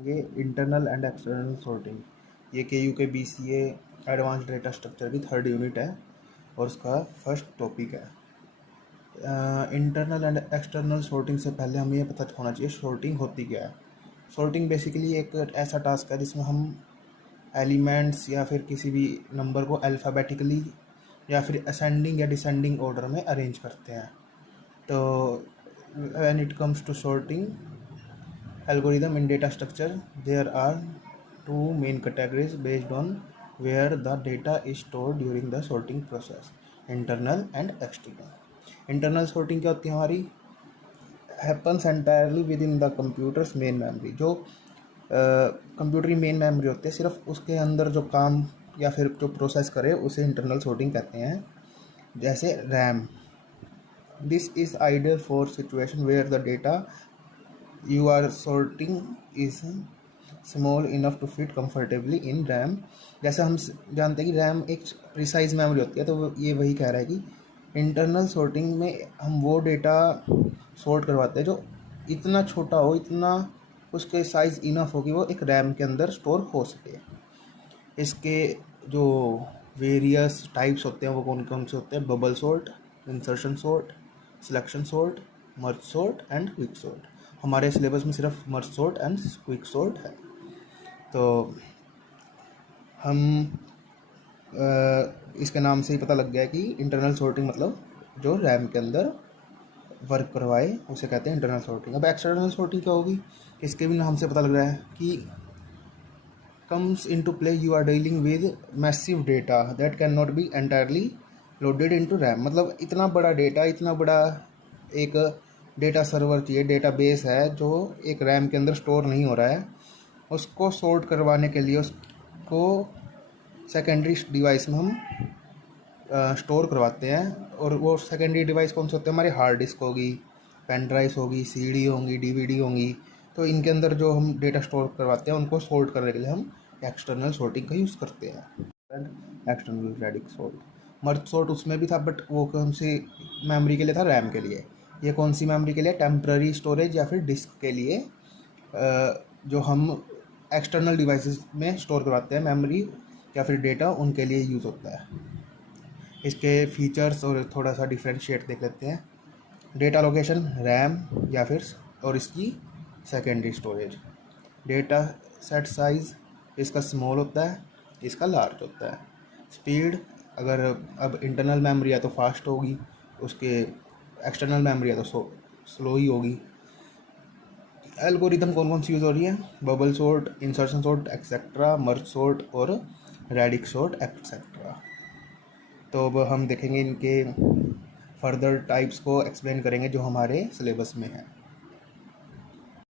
ये internal and external sorting, ये KU के BCA एडवांस डेटा स्ट्रक्चर की थर्ड यूनिट है और उसका फर्स्ट टॉपिक है। इंटरनल एंड एक्सटर्नल सॉर्टिंग से पहले हमें ये पता होना चाहिए सॉर्टिंग होती क्या है। सॉर्टिंग बेसिकली एक ऐसा टास्क है जिसमें हम एलिमेंट्स या फिर किसी भी नंबर को अल्फ़ाबेटिकली या फिर असेंडिंग या डिसेंडिंग ऑर्डर में अरेंज करते हैं। तो when it comes to sorting algorithm in data structure, there are two main categories based on where the data is stored during the sorting process: internal and external. Internal sorting क्या होती है हमारी? Happens entirely within the computer's main memory. जो computer की main memory होती है, सिर्फ उसके अंदर जो काम या फिर जो प्रोसेस करे उसे इंटरनल सॉर्टिंग कहते हैं। जैसे RAM, this is ideal for situation where the data you are sorting is small enough to fit comfortably in RAM। जैसे हम जानते हैं कि रैम एक प्रिसाइज मेमोरी होती है, तो ये वही कह रहा है कि इंटरनल सॉर्टिंग में हम वो डेटा सॉर्ट करवाते हैं जो इतना छोटा हो, इतना उसके साइज़ इनफ हो कि वो एक रैम के अंदर स्टोर हो सके। इसके जो वेरियस टाइप्स होते हैं वो कौन कौन से होते हैं? Bubble sort, insertion sort, selection sort, merge sort and quick sort. हमारे सिलेबस में सिर्फ merge sort and quick sort है। तो हम इसके नाम से ही पता लग गया कि इंटरनल सॉर्टिंग मतलब जो रैम के अंदर वर्क करवाए उसे कहते हैं इंटरनल सॉर्टिंग। अब एक्सटर्नल सॉर्टिंग क्या होगी? इसके भी नाम से पता लग रहा है कि comes into play you are dealing with massive data that cannot be entirely loaded into RAM। मतलब इतना बड़ा डेटा, इतना बड़ा एक डेटा सर्वर चाहिए, डेटा बेस है जो एक रैम के अंदर स्टोर नहीं हो रहा है। उसको सॉर्ट करवाने के लिए उसको सेकेंडरी डिवाइस में हम स्टोर करवाते हैं। और वो सेकेंडरी डिवाइस कौन से होते हैं? हमारी हार्ड डिस्क होगी, पेन ड्राइव होगी, CD होंगी, DVD होंगी। तो इनके अंदर जो हम डेटा स्टोर करवाते हैं उनको सॉर्ट करने के लिए हम एक्सटर्नल सॉर्टिंग का यूज़ करते हैं। एक्सटर्नल रेडिक सॉर्ट, मर्ज सॉर्ट उसमें भी था, बट वो कौन सी मेमोरी के लिए था? रैम के लिए। ये कौन सी मेमोरी के लिए? टेम्पररी स्टोरेज या फिर डिस्क के लिए, जो हम एक्सटर्नल डिवाइसेस में स्टोर करवाते हैं मेमोरी या फिर डेटा, उनके लिए यूज़ होता है। इसके फीचर्स और थोड़ा सा डिफ्रेंशिएट देख लेते हैं। डेटा लोकेशन रैम या फिर और इसकी secondary storage. Data set size इसका स्मॉल होता है, इसका लार्ज होता है। स्पीड, अगर अब इंटरनल मेमोरी है तो फास्ट होगी, उसके एक्सटर्नल मेमोरी है तो स्लो ही होगी। एल्गोरिदम कौन कौन सी यूज़ हो रही है? Bubble sort, insertion sort etcetera, merge sort और रेडिक सॉर्ट एक्सेट्रा। तो अब हम देखेंगे इनके फर्दर टाइप्स को एक्सप्लेन करेंगे जो हमारे सिलेबस में है।